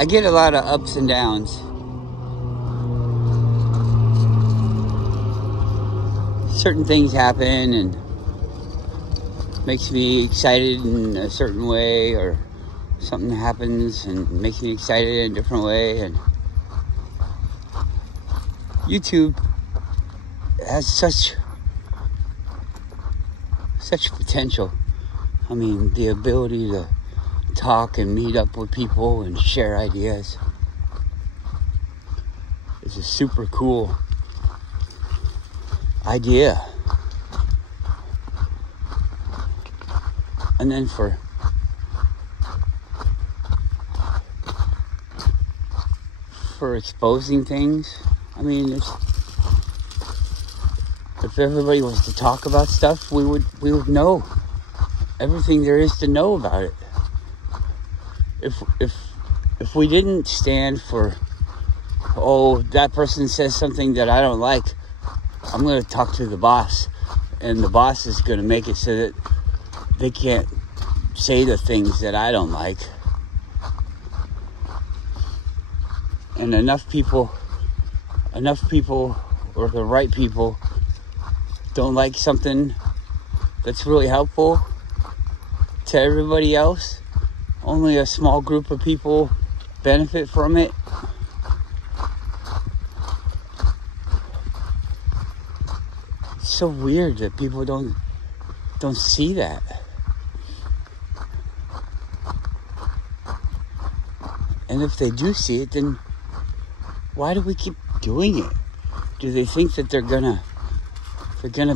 I get a lot of ups and downs. Certain things happen and makes me excited in a certain way, or something happens and makes me excited in a different way. And YouTube has such potential. I mean, the ability to talk and meet up with people and share ideas is a super cool idea. And then for exposing things, I mean, if everybody was to talk about stuff, we would know everything there is to know about it. If we didn't stand for, oh, that person says something that I don't like, I'm going to talk to the boss, and the boss is going to make it so that they can't say the things that I don't like. And enough people, or the right people, don't like something that's really helpful to everybody else. Only a small group of people benefit from it. It's so weird that people don't see that. And if they do see it, then why do we keep doing it? Do they think that they're gonna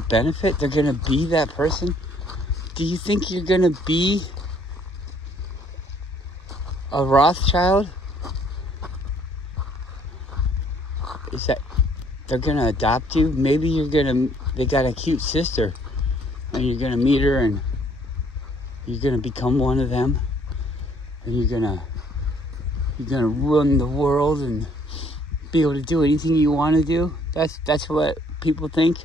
benefit? They're gonna be that person? Do you think you're gonna be a Rothschild? Is that they're gonna adopt you? Maybe they got a cute sister and you're gonna meet her and you're gonna become one of them, and you're gonna run the world and be able to do anything you want to do. That's what people think.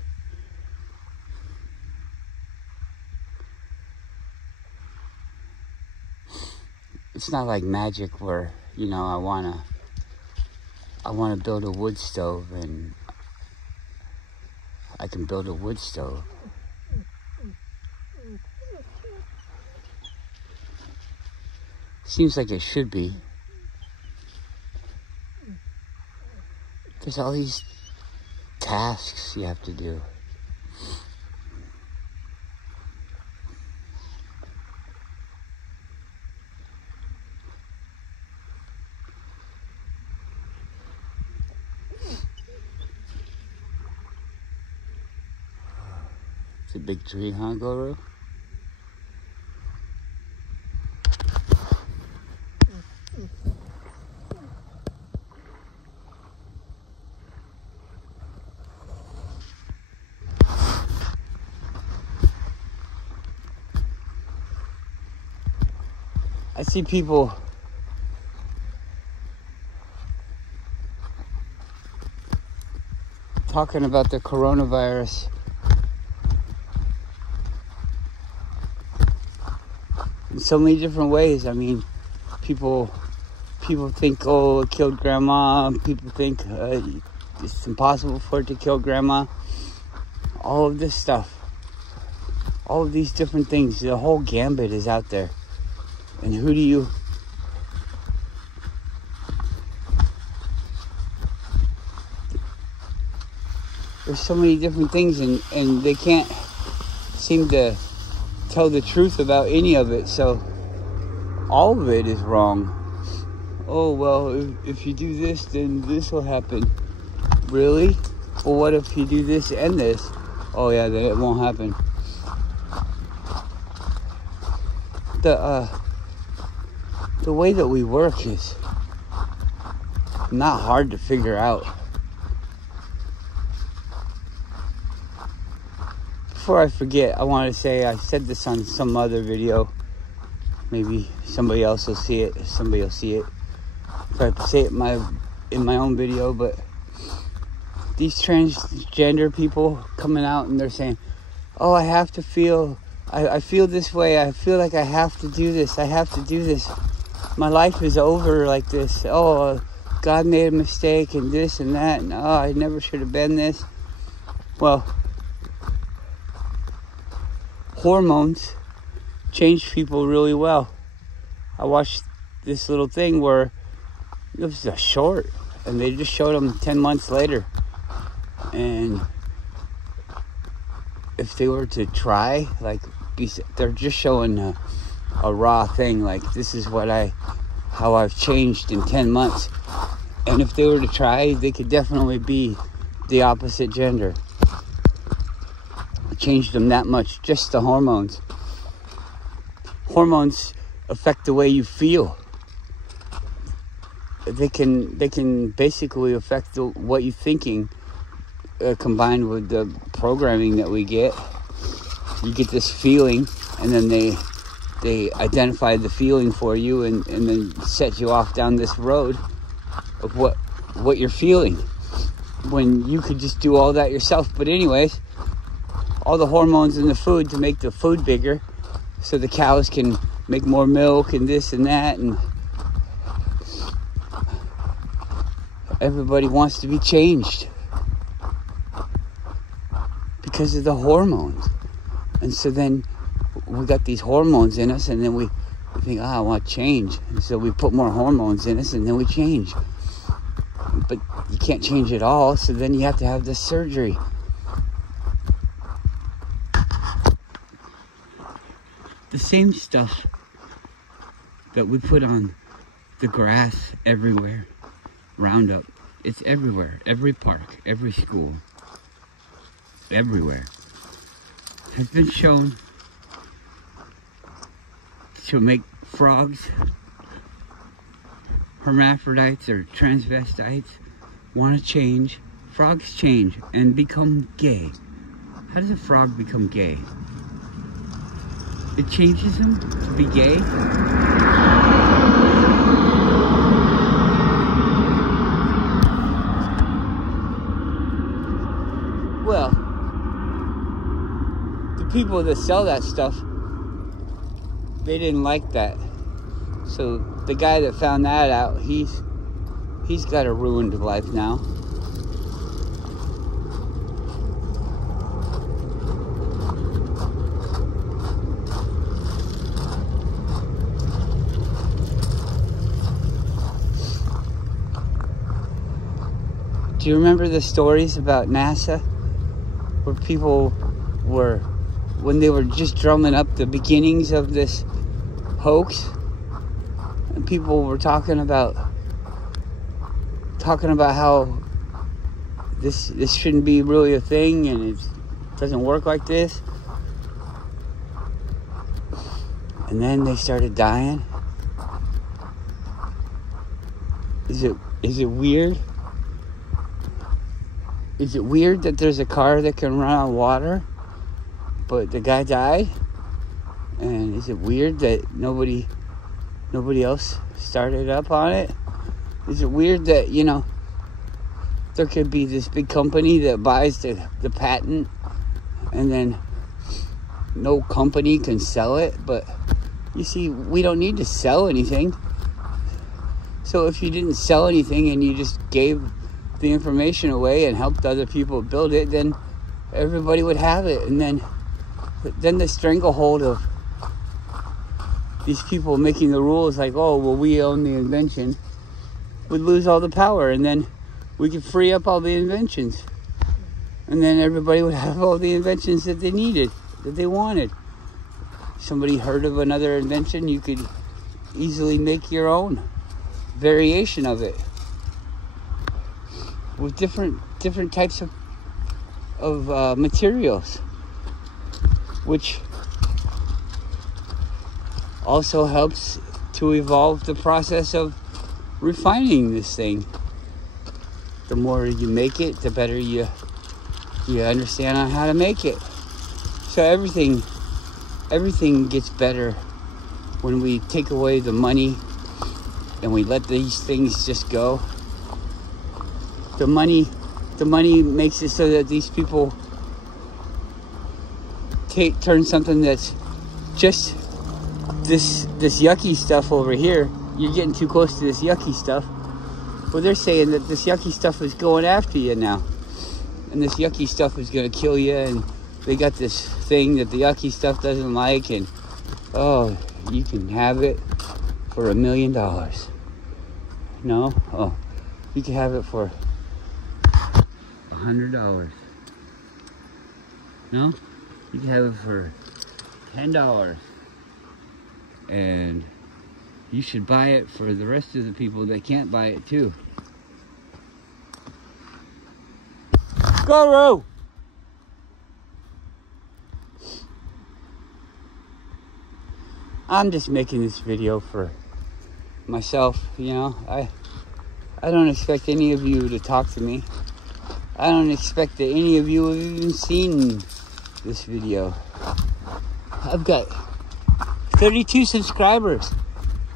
It's not like magic where, I wanna build a wood stove and I can build a wood stove. Seems like it should be. There's all these tasks you have to do. It's a big tree, huh, Goro? I see people talking about the coronavirus in so many different ways. I mean, people think, oh, it killed grandma. People think it's impossible for it to kill grandma. All of this stuff, all of these different things, the whole gambit is out there. And who do you... There's so many different things, and they can't seem to tell the truth about any of it. So all of it is wrong. Oh, well, if you do this, then this will happen. Really? Well, what if you do this and this? Oh, yeah, then it won't happen. The way that we work is not hard to figure out. Before I forget, I want to say, I said this on some other video. Maybe somebody else will see it. Somebody will see it. If I say it in my own video, but these transgender people coming out and they're saying, oh, I feel this way. I feel like I have to do this. I have to do this. my life is over like this. Oh, God made a mistake and this and that, and oh, I never should have been this. Well, hormones change people really well. I watched this little thing where it was a short, and they just showed them 10 months later. And if they were to try, like, they're just showing a raw thing, like, this is how I've changed in 10 months. And if they were to try, they could definitely be the opposite gender. It changed them that much, just the hormones. Hormones affect the way you feel. They can basically affect what you're thinking, combined with the programming that we get. You get this feeling, and then they identify the feeling for you, and then set you off down this road of what you're feeling, when you could just do all that yourself. But anyways, all the hormones in the food to make the food bigger, so the cows can make more milk and this and that, and everybody wants to be changed because of the hormones. And so then we got these hormones in us, and then we think, I want to change. And so we put more hormones in us, and then we change. But you can't change it all, so then you have to have this surgery. The same stuff that we put on the grass everywhere, Roundup, it's everywhere, every park, every school, everywhere, has been shown to make frogs, hermaphrodites or transvestites, want to change. Frogs change and become gay. How does a frog become gay? It changes him to be gay? Well, the people that sell that stuff, they didn't like that. So the guy that found that out, he's got a ruined life now. Do you remember the stories about NASA? Where people were, when they were just drumming up the beginnings of this hoax, and people were talking about how this shouldn't be really a thing, and it doesn't work like this. And then they started dying. Is it weird? Is it weird that there's a car that can run on water, but the guy died? And is it weird that nobody else started up on it? Is it weird that, there could be this big company that buys the patent, and then no company can sell it? But you see, we don't need to sell anything. So if you didn't sell anything and you just gave the information away and helped other people build it, then everybody would have it. And then the stranglehold of these people making the rules, like, oh, well, we own the invention, would lose all the power, and then we could free up all the inventions, and then everybody would have all the inventions that they needed, that they wanted. Somebody heard of another invention, you could easily make your own variation of it with different types of materials, which also helps to evolve the process of refining this thing. The more you make it, the better you understand on how to make it. So everything gets better when we take away the money and we let these things just go. The money makes it so that these people turn something that's just this yucky stuff over here you're getting too close to this yucky stuff. Well, they're saying that this yucky stuff is going after you now. And this yucky stuff is going to kill you. And they got this thing that the yucky stuff doesn't like. And, oh, you can have it for $1 million. No? Oh, you can have it for $100. No? You can have it for $10. And you should buy it for the rest of the people that can't buy it too. Guru! I'm just making this video for myself, you know. I don't expect any of you to talk to me. I don't expect that any of you have even seen this video. I've got 32 subscribers.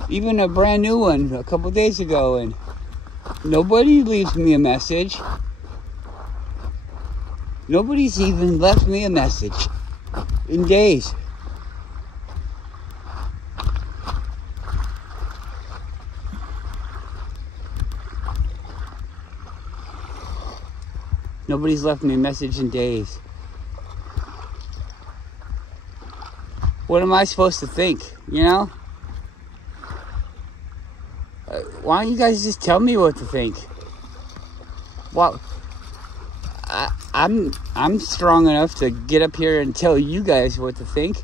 Even a brand new one a couple days ago, and nobody leaves me a message. Nobody's even left me a message in days. Nobody's left me a message in days. What am I supposed to think, you know? Why don't you guys just tell me what to think? Well, I'm strong enough to get up here and tell you guys what to think.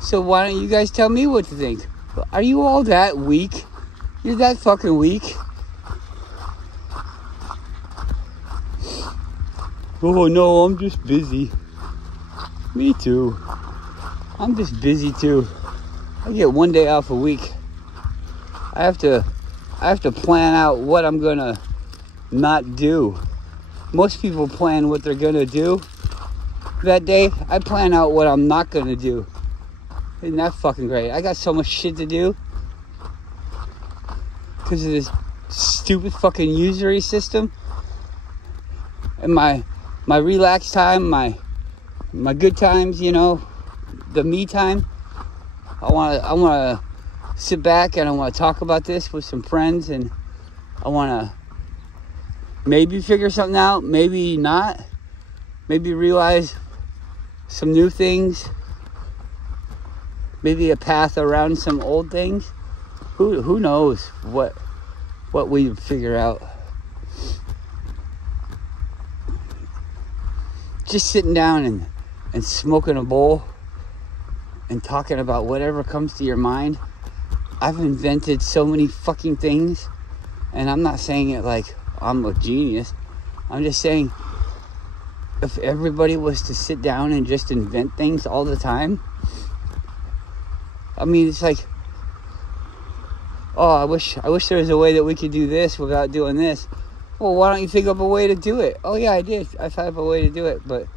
So why don't you guys tell me what to think? Are you all that weak? You're that fucking weak? Oh no, I'm just busy. Me too. I'm just busy too. I get one day off a week. I have to plan out what I'm gonna not do. Most people plan what they're gonna do that day. I plan out what I'm not gonna do. Isn't that fucking great? I got so much shit to do because of this stupid fucking usury system. And my relaxed time, my good times, you know, the me time. I wanna sit back and I want to talk about this with some friends, and I want to maybe figure something out, maybe not, maybe realize some new things, maybe a path around some old things. Who knows what we figure out. Just sitting down and smoking a bowl and talking about whatever comes to your mind. I've invented so many fucking things, and I'm not saying it like I'm a genius. I'm just saying, if everybody was to sit down and just invent things all the time, I mean, it's like, oh, I wish there was a way that we could do this without doing this. Well, why don't you think up a way to do it? Oh yeah, I did. I thought up a way to do it, but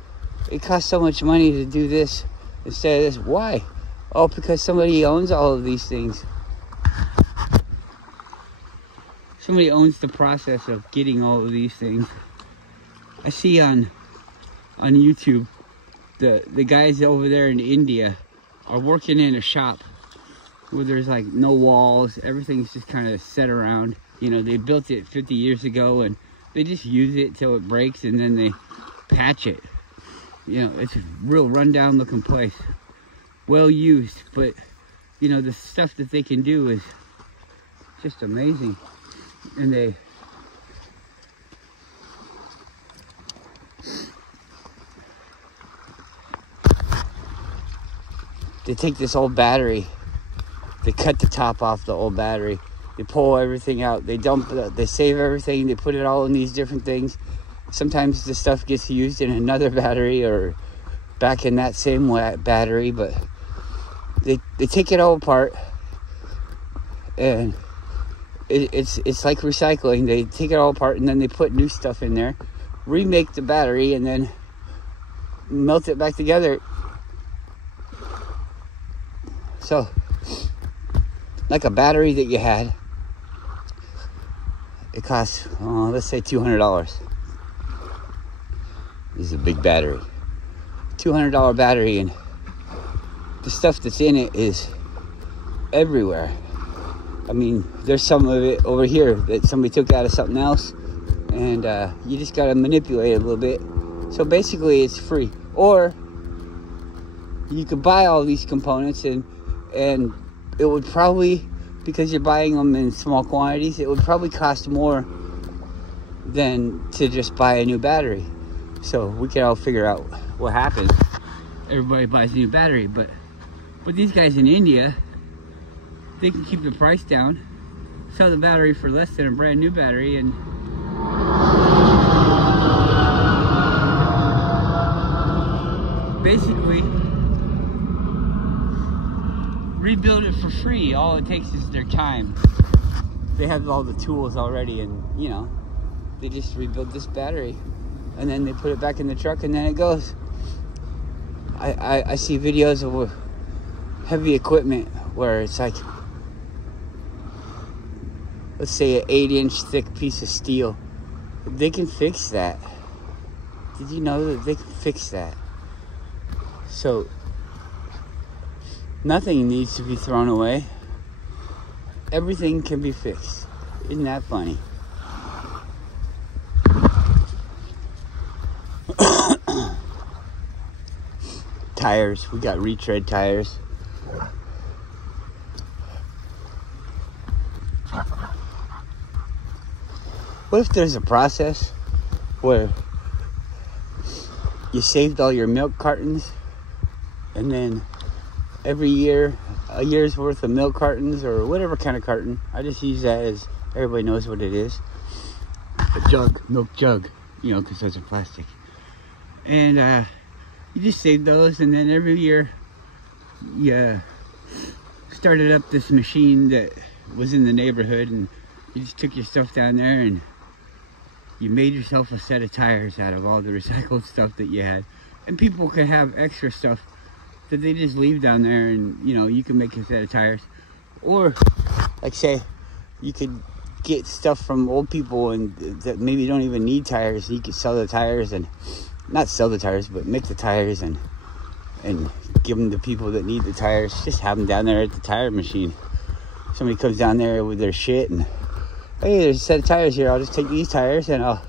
it costs so much money to do this instead of this. Why? Oh, because somebody owns all of these things. Somebody owns the process of getting all of these things. I see on YouTube, the guys over there in India are working in a shop where there's like no walls. Everything's just kind of set around. You know, they built it 50 years ago and they just use it till it breaks and then they patch it. You know, it's a real rundown looking place. Well used, but you know, the stuff that they can do is just amazing. And they take this old battery, they cut the top off the old battery, they pull everything out, they dump it, they save everything, they put it all in these different things. Sometimes the stuff gets used in another battery or back in that same battery, but they take it all apart, and it's like recycling. They take it all apart and then they put new stuff in there, remake the battery, and then melt it back together. So, like a battery that you had, it costs, let's say $200. This is a big battery. $200 battery, and the stuff that's in it is everywhere. I mean, there's some of it over here that somebody took out of something else, and you just gotta manipulate it a little bit. So basically it's free. Or you could buy all these components, and it would probably, because you're buying them in small quantities, it would probably cost more than to just buy a new battery. So we can all figure out what happens. Everybody buys a new battery, but these guys in India, they can keep the price down, sell the battery for less than a brand new battery, and basically rebuild it for free. All it takes is their time. They have all the tools already, and you know, they just rebuild this battery and then they put it back in the truck, and then it goes. I see videos of heavy equipment where it's like, let's say an 8-inch thick piece of steel. They can fix that. Did you know that they can fix that? So nothing needs to be thrown away. Everything can be fixed. Isn't that funny? Tires, we got retread tires. What if there's a process where you saved all your milk cartons, and then every year, a year's worth of milk cartons, or whatever kind of carton, I just use that as everybody knows what it is. A jug, milk jug, you know, because those are plastic. And you just save those, and then every year you started up this machine that was in the neighborhood, and you just took your stuff down there and you made yourself a set of tires out of all the recycled stuff that you had. And people could have extra stuff that they just leave down there, and you know, you can make a set of tires. Or like say you could get stuff from old people and that maybe don't even need tires. You could sell the tires, and not sell the tires, but make the tires and give them to people that need the tires. Just have them down there at the tire machine. Somebody comes down there with their shit and, hey, there's a set of tires here. I'll just take these tires and I'll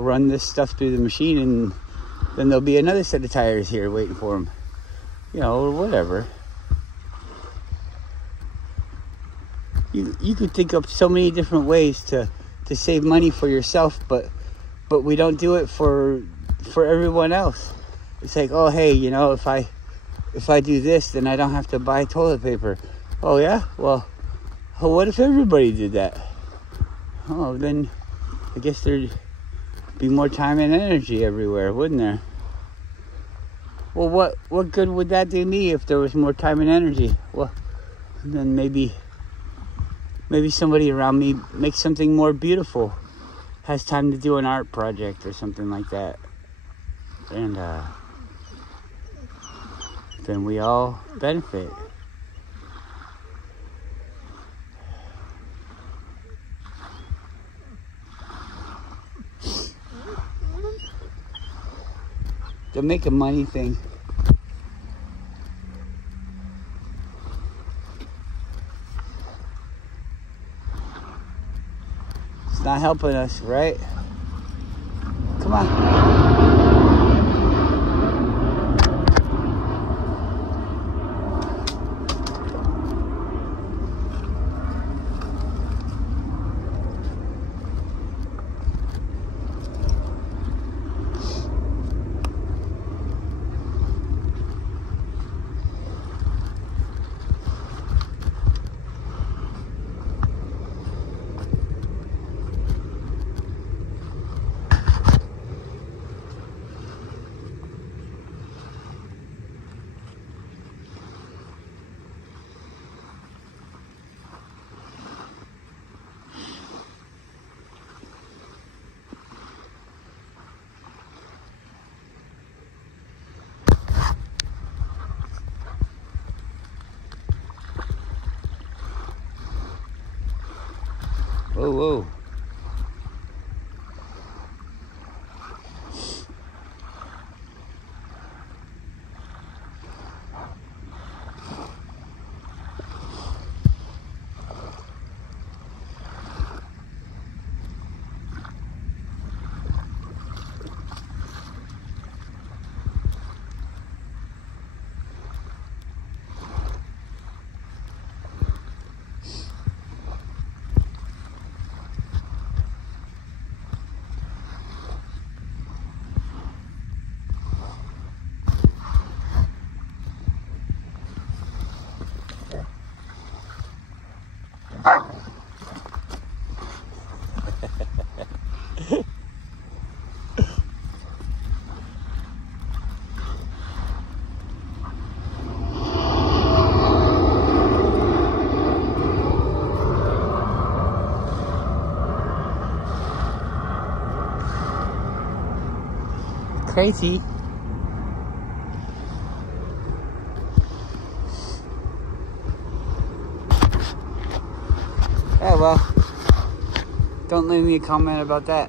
run this stuff through the machine, and then there'll be another set of tires here waiting for them. You know, or whatever. You could think of so many different ways to save money for yourself, but we don't do it for everyone else. It's like, oh, hey, you know, if I do this, then I don't have to buy toilet paper. Oh yeah? Well, what if everybody did that? Oh, then I guess there'd be more time and energy everywhere, wouldn't there? Well, what good would that do me if there was more time and energy? Well, then maybe somebody around me makes something more beautiful, has time to do an art project or something like that, and then we all benefit. To make a money thing. It's not helping us, right? Come on. Whoa, whoa. crazy. Yeah, well, don't leave me a comment about that.